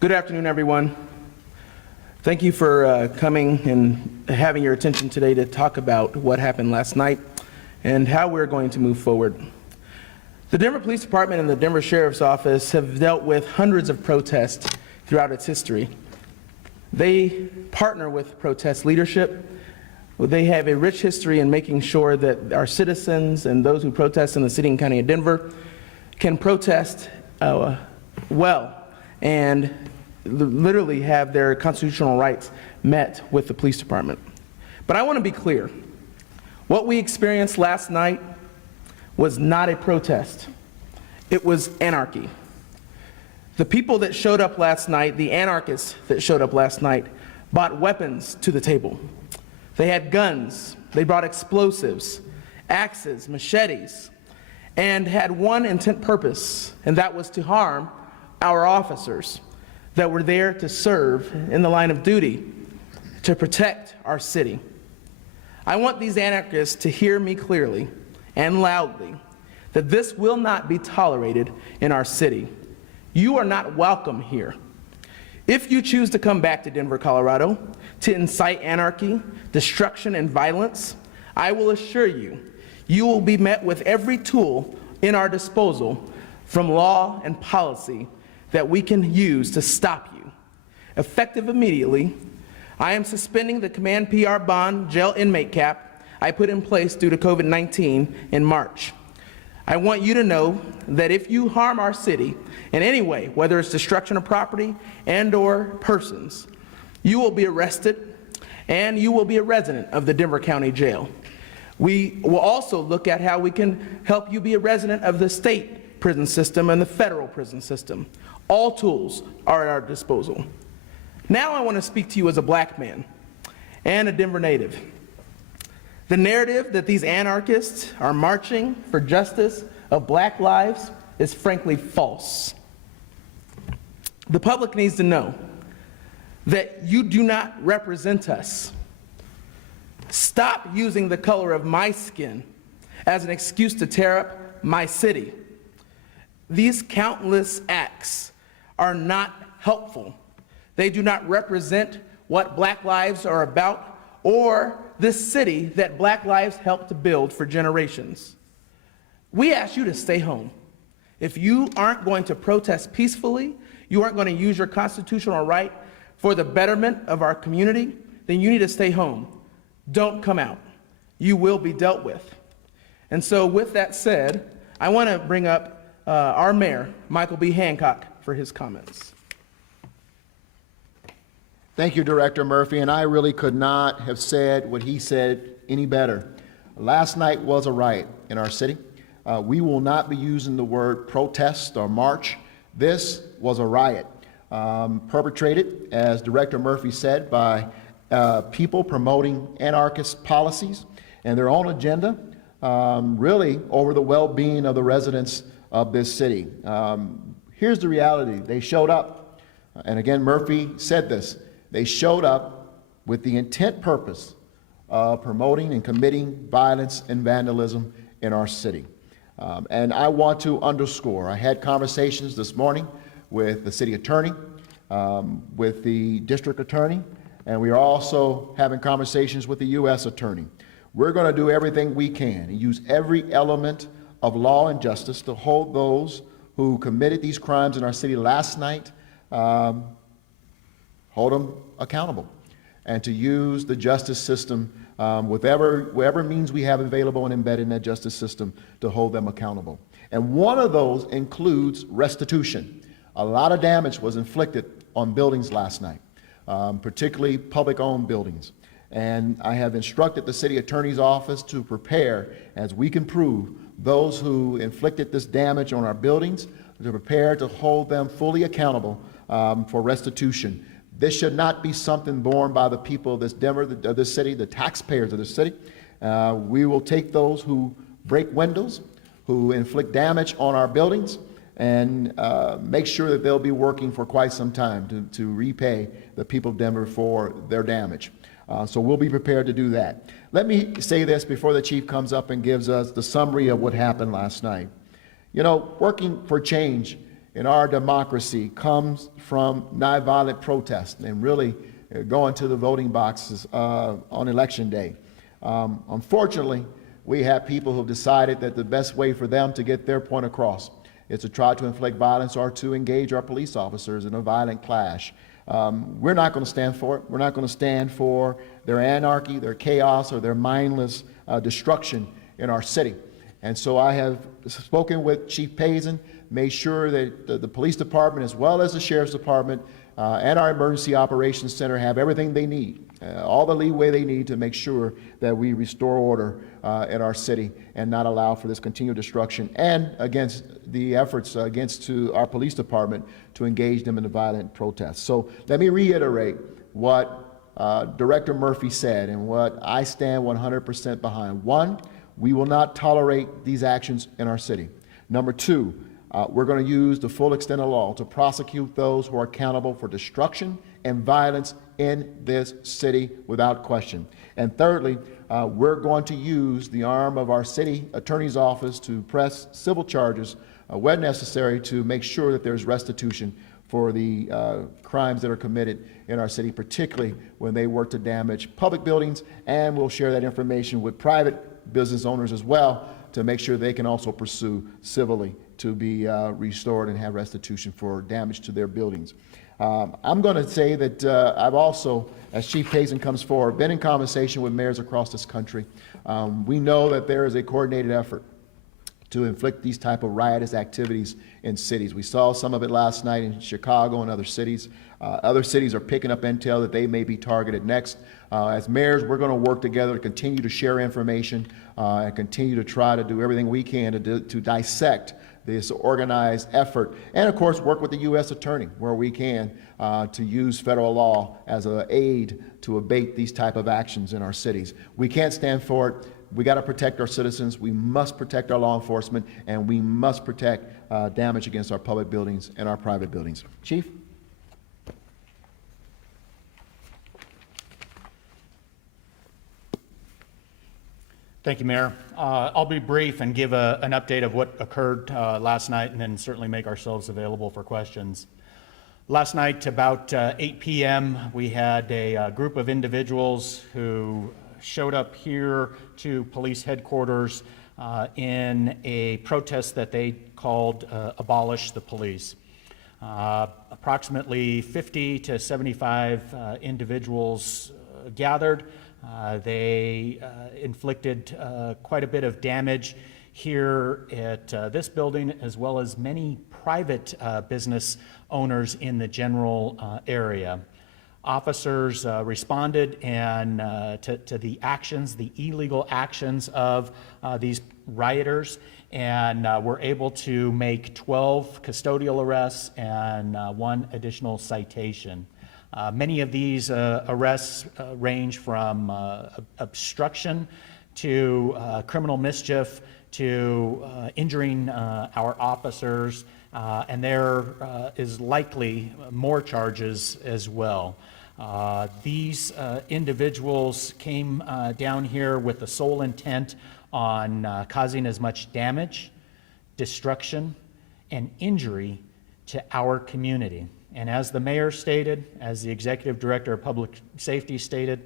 Good afternoon, everyone. Thank you for coming and having your attention today to talk about what happened last night and how we're going to move forward. The Denver Police Department and the Denver Sheriff's Office have dealt with hundreds of protests throughout its history. They partner with protest leadership. They have a rich history in making sure that our citizens and those who protest in the city and county of Denver can protest well and literally have their constitutional rights met with the police department. But I want to be clear. What we experienced last night was not a protest. It was anarchy. The people that showed up last night, the anarchists that showed up last night, brought weapons to the table. They had guns, they brought explosives, axes, machetes, and had one intent purpose, and that was to harm our officers that were there to serve in the line of duty to protect our city. I want these anarchists to hear me clearly and loudly that this will not be tolerated in our city. You are not welcome here. If you choose to come back to Denver, Colorado, to incite anarchy, destruction, and violence, I will assure you, you will be met with every tool in our disposal from law and policy that we can use to stop you. Effective immediately, I am suspending the command PR bond jail inmate cap I put in place due to COVID-19 in March. I want you to know that if you harm our city in any way, whether it's destruction of property and/or persons, you will be arrested and you will be a resident of the Denver County Jail. We will also look at how we can help you be a resident of the state prison system and the federal prison system. All tools are at our disposal. Now I want to speak to you as a black man and a Denver native. The narrative that these anarchists are marching for justice of black lives is frankly false. The public needs to know that you do not represent us. Stop using the color of my skin as an excuse to tear up my city. These countless acts are not helpful. They do not represent what black lives are about or this city that black lives helped to build for generations. We ask you to stay home. If you aren't going to protest peacefully, you aren't going to use your constitutional right for the betterment of our community, then you need to stay home. Don't come out. You will be dealt with. And so with that said, I want to bring up our mayor, Michael B. Hancock, for his comments. Thank you, Director Murphy, and I really could not have said what he said any better. Last night was a riot in our city. We will not be using the word protest or march. This was a riot perpetrated, as Director Murphy said, by people promoting anarchist policies and their own agenda, really over the well-being of the residents of this city. Here's the reality. They showed up, and again, Murphy said this, they showed up with the intent purpose of promoting and committing violence and vandalism in our city. And I want to underscore, I had conversations this morning with the city attorney, with the district attorney, and we are also having conversations with the U.S. attorney. We're going to do everything we can and use every element of law and justice to hold those who committed these crimes in our city last night, hold them accountable, and to use the justice system whatever means we have available and embedded in that justice system to hold them accountable. And one of those includes restitution. A lot of damage was inflicted on buildings last night, particularly public-owned buildings. And I have instructed the city attorney's office to prepare, as we can prove, those who inflicted this damage on our buildings, to prepare to hold them fully accountable for restitution. This should not be something borne by the people of this Denver, of this city, the taxpayers of this city. We will take those who break windows, who inflict damage on our buildings, and make sure that they'll be working for quite some time to repay the people of Denver for their damage. So we'll be prepared to do that. Let me say this before the chief comes up and gives us the summary of what happened last night. You know, working for change in our democracy comes from nonviolent protest and really going to the voting boxes on election day. Unfortunately, we have people who have decided that the best way for them to get their point across is to try to inflict violence or to engage our police officers in a violent clash. We're not going to stand for it. We're not going to stand for their anarchy, their chaos, or their mindless destruction in our city. And so I have spoken with Chief Payson, made sure that the police department as well as the sheriff's department and our emergency operations center have everything they need, all the leeway they need to make sure that we restore order in our city and not allow for this continued destruction, and against the efforts against our police department to engage them in the violent protests. So let me reiterate what Director Murphy said and what I stand 100% behind. One, we will not tolerate these actions in our city. Number two, we're going to use the full extent of law to prosecute those who are accountable for destruction and violence in this city without question. And thirdly, we're going to use the arm of our city attorney's office to press civil charges when necessary to make sure that there's restitution for the crimes that are committed in our city, particularly when they work to damage public buildings, and we'll share that information with private business owners as well to make sure they can also pursue civilly to be restored and have restitution for damage to their buildings. I'm going to say that I've also, as Chief Payson comes forward, been in conversation with mayors across this country. We know that there is a coordinated effort to inflict these type of riotous activities in cities. We saw some of it last night in Chicago and other cities. Other cities are picking up intel that they may be targeted next. As mayors, we're going to work together to continue to share information and continue to try to do everything we can to dissect this organized effort, and of course work with the U.S. Attorney where we can to use federal law as an aid to abate these type of actions in our cities. We can't stand for it. We got to protect our citizens. We must protect our law enforcement, and we must protect damage against our public buildings and our private buildings. Chief? Thank you, Mayor. I'll be brief and give an update of what occurred last night, and then certainly make ourselves available for questions. Last night, about 8 p.m., we had a group of individuals who showed up here to police headquarters in a protest that they called Abolish the Police. Approximately 50 to 75 individuals gathered. They inflicted quite a bit of damage here at this building, as well as many private business owners in the general ere. Officers responded and to the actions, the illegal actions of these rioters, and were able to make 12 custodial arrests and 1 additional citation. Many of these arrests range from obstruction to criminal mischief to injuring our officers, and there is likely more charges as well. These individuals came down here with the sole intent on causing as much damage, destruction, and injury to our community. And as the mayor stated, as the executive director of public safety stated,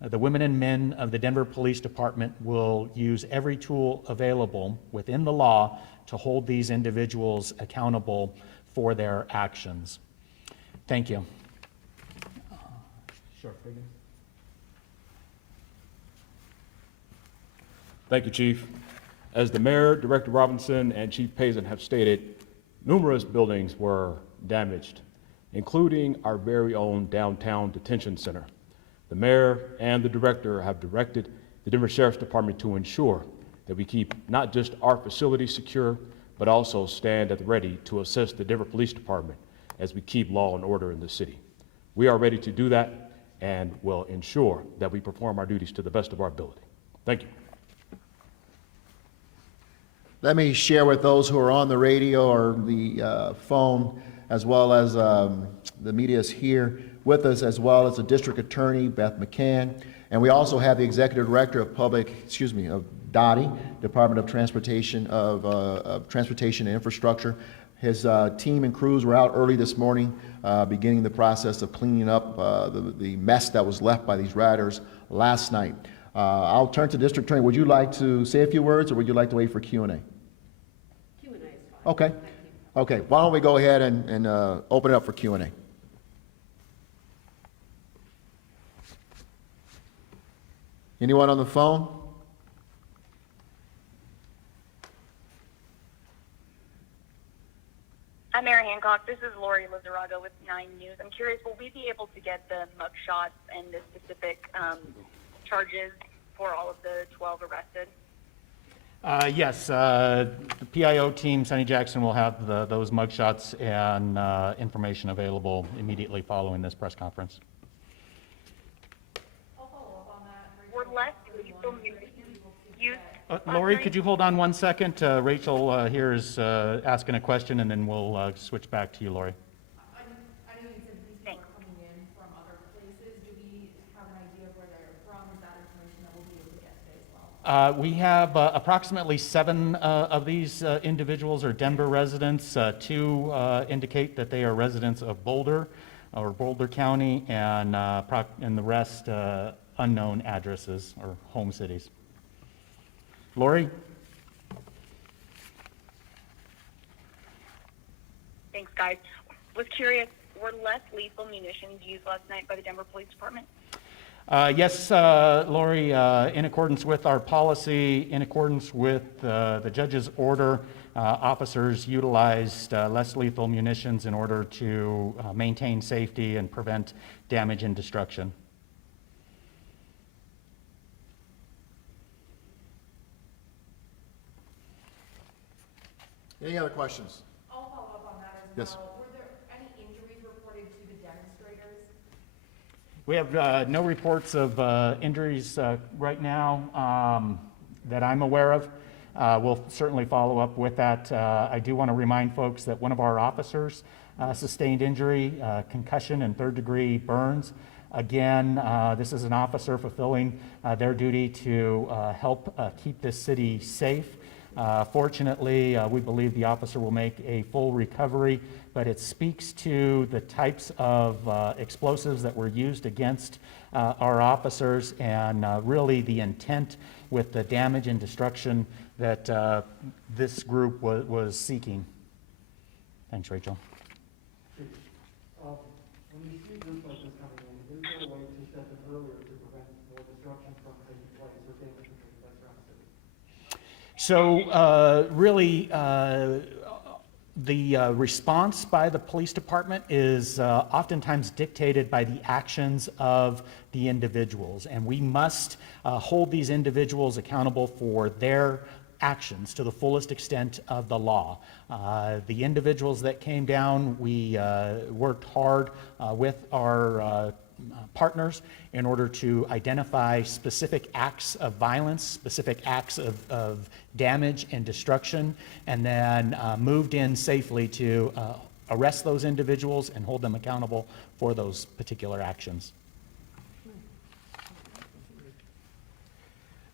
the women and men of the Denver Police Department will use every tool available within the law to hold these individuals accountable for their actions. Thank you. Thank you, Chief. As the Mayor, Director Robinson, and Chief Payson have stated, numerous buildings were damaged, including our very own downtown detention center. The Mayor and the Director have directed the Denver Sheriff's Department to ensure that we keep not just our facilities secure, but also stand at the ready to assist the Denver Police Department as we keep law and order in the city. We are ready to do that and will ensure that we perform our duties to the best of our ability. Thank you. Let me share with those who are on the radio or the phone, as well as the media is here with us, as well as the District Attorney, Beth McCann. And we also have the Executive Director of of DOTI, Department of Transportation and Infrastructure, His team and crews were out early this morning, beginning the process of cleaning up the mess that was left by these rioters last night. I'll turn to District Attorney. Would you like to say a few words, or would you like to wait for Q&A? Q&A is fine. Okay. Okay. Why don't we go ahead and open it up for Q&A? Anyone on the phone? I'm Mary Hancock. This is Lori Lizarago with 9 News. I'm curious, will we be able to get the mugshots and the specific charges for all of the 12 arrested? Yes, the PIO team, Sonny Jackson, will have those mugshots and information available immediately following this press conference. I'll follow up on that. Were less lethal munitions used? Lori, last could night? you hold on one second? Rachel here is asking a question, and then we'll switch back to you, Lori. I know you said these people are coming in from other places. Do we have an idea of where they're from? Is that information that we'll be able to get today as well? We have approximately 7 of these individuals are Denver residents. 2 indicate that they are residents of Boulder or Boulder County, and the rest unknown addresses or home cities. Lori? Thanks, guys. Was curious, were less lethal munitions used last night by the Denver Police Department? Yes, Lori, in accordance with our policy, in accordance with the judge's order, officers utilized less lethal munitions in order to maintain safety and prevent damage and destruction. Any other questions? I'll follow up on that as Yes. well. Were there any injuries reported to the demonstrators? We have no reports of injuries right now that I'm aware of. We'll certainly follow up with that. I do want to remind folks that one of our officers sustained injury, concussion, and third-degree burns. Again, this is an officer fulfilling their duty to help keep this city safe. Fortunately, we believe the officer will make a full recovery, but it speaks to the types of explosives that were used against our officers, and really the intent with the damage and destruction that this group was seeking. Thanks, Rachel. When you see groups like this coming in, is there a way to step in earlier to prevent more destruction from taking place or damage from taking place around the city? So really, the response by the police department is oftentimes dictated by the actions of the individuals, and we must hold these individuals accountable for their actions to the fullest extent of the law. The individuals that came down, we worked hard with our partners in order to identify specific acts of violence, specific acts of damage and destruction, and then moved in safely to arrest those individuals and hold them accountable for those particular actions.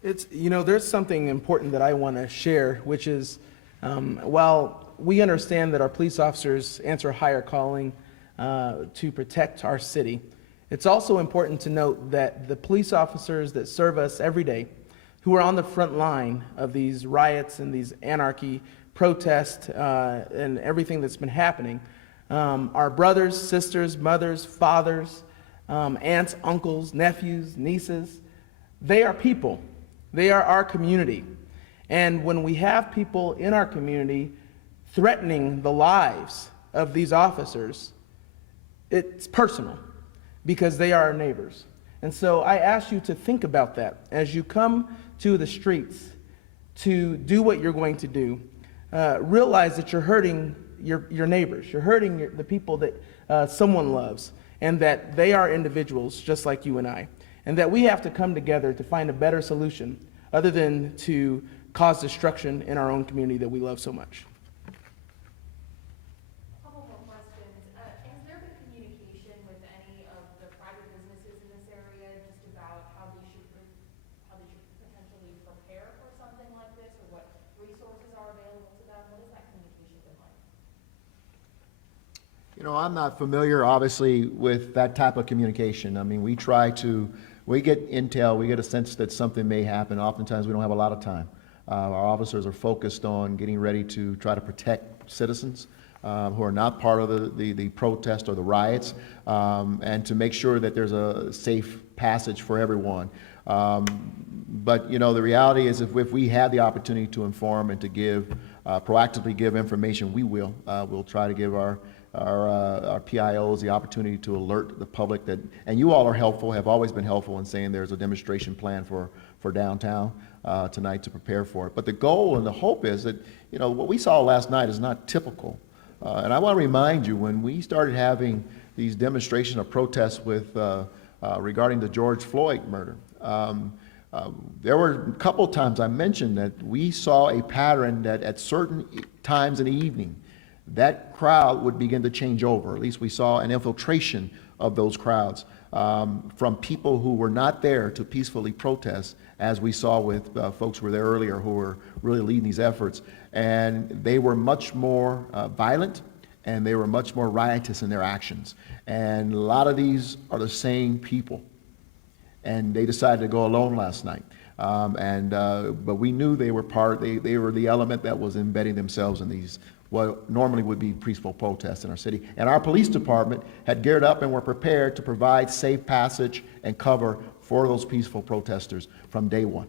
There's something important that I want to share, which is while we understand that our police officers answer a higher calling to protect our city, it's also important to note that the police officers that serve us every day, who are on the front line of these riots and these anarchy protests and everything that's been happening, our brothers, sisters, mothers, fathers, aunts, uncles, nephews, nieces, they are people. They are our community. And when we have people in our community threatening the lives of these officers, it's personal because they are our neighbors. And so I ask you to think about that as you come to the streets to do what you're going to do. Realize that you're hurting your neighbors. You're hurting the people that someone loves, and that they are individuals just like you and I. And that we have to come together to find a better solution other than to cause destruction in our own community that we love so much. A couple more questions. Has there been communication with any of the private businesses in this area just about how they should potentially prepare for something like this, or what resources are available to them? What has that communication been like? You know, I'm not familiar, obviously, with that type of communication. I mean, we get intel, we get a sense that something may happen. Oftentimes, we don't have a lot of time. Our officers are focused on getting ready to try to protect citizens who are not part of the protest or the riots, and to make sure that there's a safe passage for everyone. But, you know, the reality is if we have the opportunity to inform and to give, proactively give information, we will. We'll try to give our PIOs the opportunity to alert the public that, and you all are helpful, have always been helpful in saying there's a demonstration plan for downtown tonight to prepare for it. But the goal and the hope is that, you know, what we saw last night is not typical. And I want to remind you, when we started having these demonstrations or protests with regarding the George Floyd murder, there were a couple times I mentioned that we saw a pattern that at certain times in the evening, that crowd would begin to change over. At least we saw an infiltration of those crowds from people who were not there to peacefully protest, as we saw with folks who were there earlier who were really leading these efforts. And they were much more violent, and they were much more riotous in their actions. And a lot of these are the same people. And they decided to go alone last night. But we knew they were they were the element that was embedding themselves in these, what normally would be peaceful protests in our city. And our police department had geared up and were prepared to provide safe passage and cover for those peaceful protesters from day one.